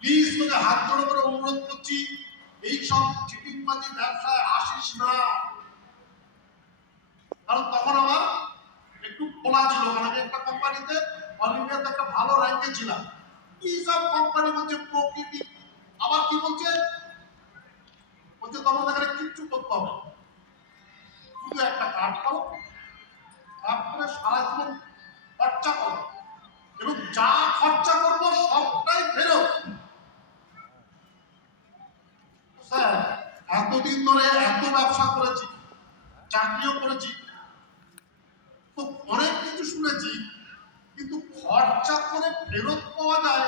Please তোকে হাত জোড়ো করে অনুরোধ করছি, এই সব চিটিংবাজি ব্যবসায় আসিস না। কারণ তখন আমার একটু খোলা ছিল, কারণ আমি একটা কোম্পানিতে অল ইন্ডিয়াতে একটা ভালো র্যাঙ্কে ছিলাম। কি সব কোম্পানি বলছে প্রকৃতি, আবার কি বলছে তোমাদের এখানে কিচ্ছু করতে হবে, শুধু একটা কার্ড পাও, তারপরে সারা জীবন খরচা করো এবং যা খরচা করবো সবটাই ফেরত। স্যার এতদিন ধরে এত ব্যবসা করেছি, চাকরিও করেছি, তো অনেক কিছু শুনেছি, কিন্তু খরচা করে ফেরত পাওয়া যায়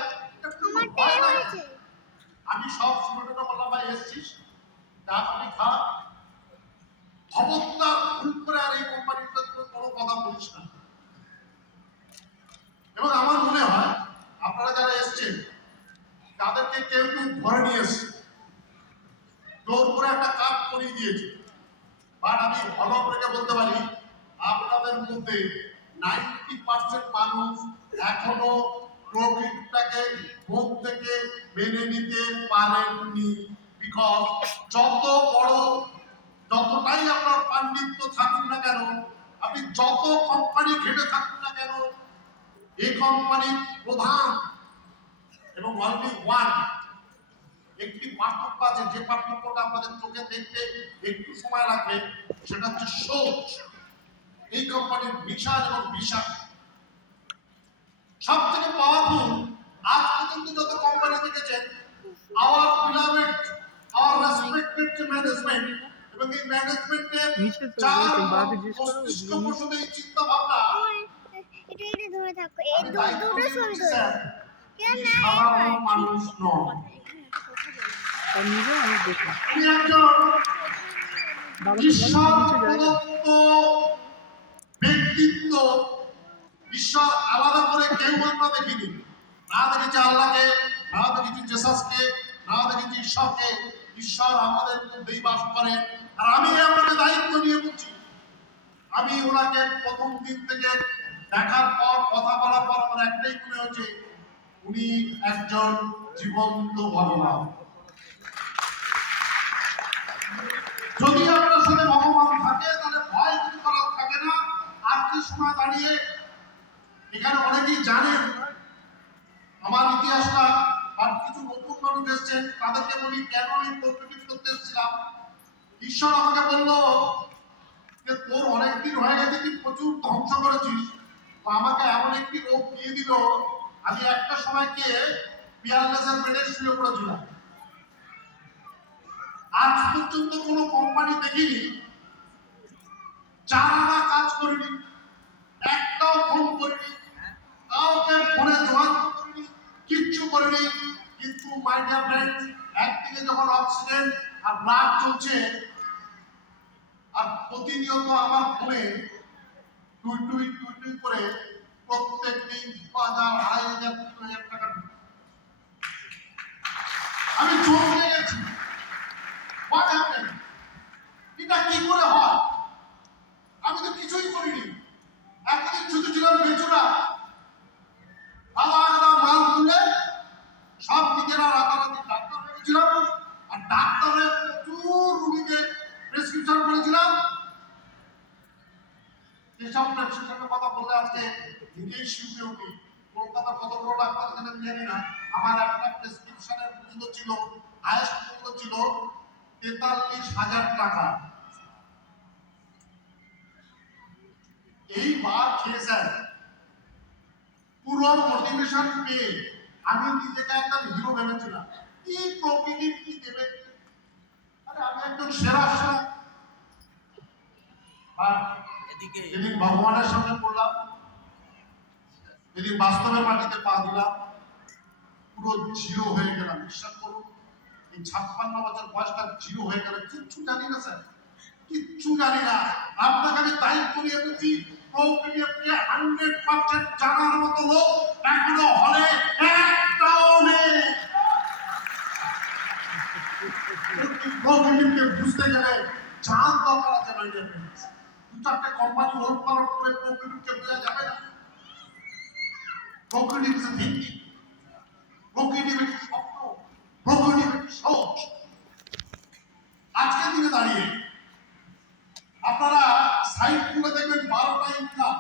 আমি সব শুনে বললাম ভাই এসছিস যা আপনি খা, খবরদার ভুল করে আর এই কোম্পানিটা কোনো কথা বলিস না। এবং আমার মনে হয় আপনারা যারা এসছেন তাদেরকে কেউ কেউ ধরে নিয়ে এসছে, জোর করে একটা কাজ করিয়ে দিয়েছে। বাট আমি হলফ রেখে বলতে পারি আপনাদের মধ্যে 90% মানুষ এখনো প্রকৃতিটাকে মন থেকে মেনে নিতে পারেননি। বিকজ যত বড়, যতটাই আপনার পাণ্ডিত্য থাকুক না কেন, আপনি যত কোম্পানি ঘেটে থাকুন না কেন, এই কোম্পানির প্রধান এবং অনলি ওয়ান একটি পার্থক্য আছে, যে পার্থক্যটা আপনাদের চোখে দেখতে একটু সময় লাগবে, সেটা হচ্ছে সোচ। এই কোম্পানির মিশন এবং ভিশন সব থেকে পাওয়ারফুল। আজ পর্যন্ত যত কোম্পানি দেখেছেন, our beloved, our respected management, এবং এই ম্যানেজমেন্টের চার মস্তিষ্ক প্রসূত এই চিন্তা ভাবনা, এটা ধরে থাকো, এই দুটো সুন্দর কেন না সাধারণ মানুষ নয়। আমি দেখি আমি একজন ঈশ্বর প্রদত্ত ব্যক্তিত্ব, ঈশ্বর আলাদা করে কেউ আমরা দেখিনি, না দেখেছি আল্লাহকে, না দেখেছি জেসাসকে, না দেখেছি ঈশ্বরকে। ঈশ্বর আমাদের মধ্যেই বাস করেন। আর আমি আপনাকে দায়িত্ব নিয়ে বলছি, আমি ওনাকে প্রথম দিন থেকে দেখার পর, কথা বলার পর আমার একটাই মনে হচ্ছে উনি একজন জীবন্ত ভগবান। যদি আপনার সাথে ভগবান থাকে তাহলে ভয় কিছু করার থাকে না। আজকে সময় দাঁড়িয়ে এখানে অনেকেই জানেন আমার ইতিহাসটা, আর কিছু নতুন মানুষ এসছেন তাদেরকে বলি কেন আমি প্রকৃতি করতে এসেছিলাম। ঈশ্বর আমাকে বললো যে তোর অনেকদিন হয়ে গেছে, তুই প্রচুর ধ্বংস করেছিস, তো আমাকে এমন একটি রোগ দিয়ে দিল, আমি একটা সময়কে পিয়ারলেসের বেডে শুয়ে পড়েছিলাম। আজ পর্যন্ত কোনো কোম্পানি দেখিনি, যারা কাজ করিনি, একটাও ফোন করিনি, কাউকে ফোনে যোগাযোগ করিনি, কিচ্ছু করিনি। কিন্তু মাই ডিয়ার ফ্রেন্ড, একদিকে যখন অক্সিজেন আর ব্লাড চলছে, আর প্রতিনিয়ত আমার ফোনে টুই টুই টুই টুই করে প্রত্যেক দিন 2000, 2500, 3000 টাকা, আমি চমকে গেছি। What happened? এটা কি করে হয়? আমি তো কিছুই করিনি, এতদিন শুধু ছিলাম বেচুরা, আলাদা মাল তুলে সব নিজেরা রাতারাতি ডাক্তার হয়েছিলাম, আর ডাক্তারের প্রচুর রুগীকে প্রেসক্রিপশন করেছিলাম। যেসব প্রেসক্রিপশনের কথা বললে আজকে নিজেই শিউকে উঠি। কলকাতার কত বড় ডাক্তার এখানে আমি জানি না, আমার একটা প্রেসক্রিপশনের মূল্য ছিল, হায়েস্ট মূল্য ছিল 43,000 টাকা। এইবার খেয়ে স্যার পুরো মোটিভেশন পেয়ে আমি নিজেকে একটা হিরো ভেবেছিলাম। কি প্রকৃতি কি দেবে, আরে আমি একজন সেরা সেরা। যেদিন ভগবানের সামনে পড়লাম, যেদিন বাস্তবের মাটিতে পা দিলাম, পুরো জিরো হয়ে গেলাম। বিশ্বাস করুন, এই 56 বছর বয়সটা জিরো হয়ে গেল। কিচ্ছু জানি না স্যার, কিচ্ছু জানি না। আপনাকে আমি দায়িত্ব নিয়ে বলছি, প্রকৃতিকে 100% জানার মতো লোক এখনো হলে একটাও নেই। প্রকৃতিকে বুঝতে গেলে জান দরকার আছে। দু চারটে কোম্পানি লোক পালন করে প্রকৃতিকে বোঝা যাবে না। প্রকৃতি থিঙ্কিং, প্রকৃতি স্বপ্ন, প্রকৃতির সহজ। আজকের দিনে দাঁড়িয়ে আপনারা সাইট খুলে দেখবেন 12টা ইনকাম